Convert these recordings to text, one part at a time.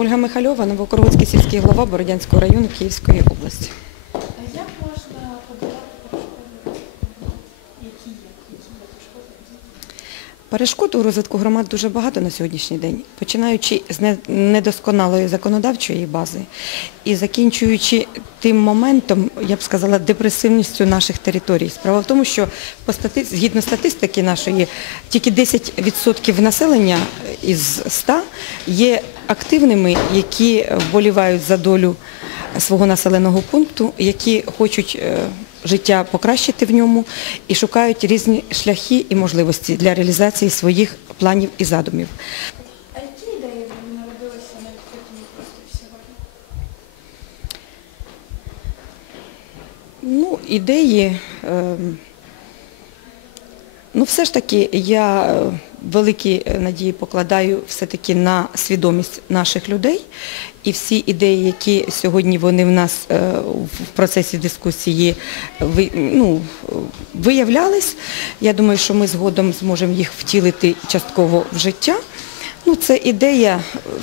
Ольга Михальова, Новокоргутський сільський голова Бородянського району Київської області. А як можна подолати перешкоди, які є, які є перешкоди? Перешкод у розвитку громад дуже багато на сьогоднішній день, починаючи з недосконалої законодавчої бази і закінчуючи тим моментом, я б сказала, депресивністю наших територій. Справа в тому, що згідно статистики нашої, тільки 10% населення із 100 є активними, які вболівають за долю свого населеного пункту, які хочуть е, життя покращити в ньому і шукають різні шляхи і можливості для реалізації своїх планів і задумів. А які ідеї народилися на відкритому просторі сьогодні? Ну, ідеї. е, Ну, все ж таки, я е, великі е, надії покладаю все-таки на свідомість наших людей. І всі ідеї, які сьогодні вони в нас е, в процесі дискусії ну, виявлялись, я думаю, що ми згодом зможемо їх втілити частково в життя. Ну, це ідея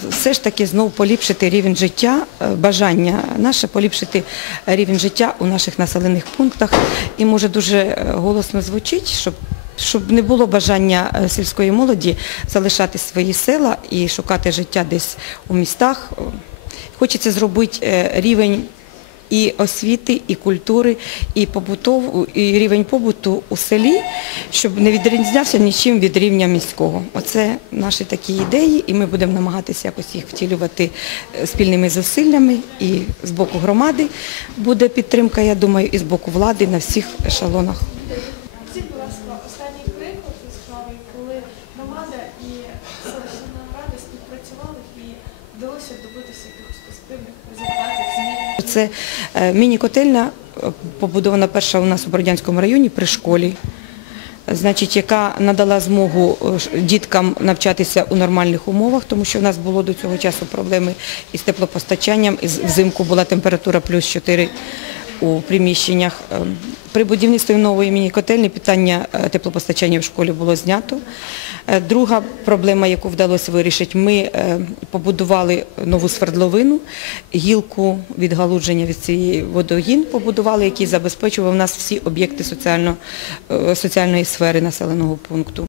все ж таки знову поліпшити рівень життя, бажання наше поліпшити рівень життя у наших населених пунктах. І може дуже голосно звучить, щоб, щоб не було бажання е, сільської молоді залишати свої села і шукати життя десь у містах. Хочеться зробити е, рівень і освіти, і культури, і побутову, і рівень побуту у селі, щоб не відрізнявся нічим від рівня міського. Оце наші такі ідеї, і ми будемо намагатися якось їх втілювати е, спільними зусиллями. І з боку громади буде підтримка, я думаю, і з боку влади на всіх ешелонах. Коли громада і селищна рада співпрацювали і вдалося добитися якихось позитивних результатів. Це е, міні-котельня, е, побудована перша у нас у Бородянському районі при школі, значить, яка надала змогу е, діткам навчатися у нормальних умовах, тому що в нас було до цього часу проблеми із теплопостачанням, і взимку була температура плюс 4 у приміщеннях. Е, При будівництві нової міні-котельні питання е, теплопостачання в школі було знято. Е, Друга проблема, яку вдалося вирішити, ми побудували нову свердловину, гілку відгалудження від цієї водогін побудували, який забезпечував нас всі об'єкти соціально, соціальної сфери населеного пункту.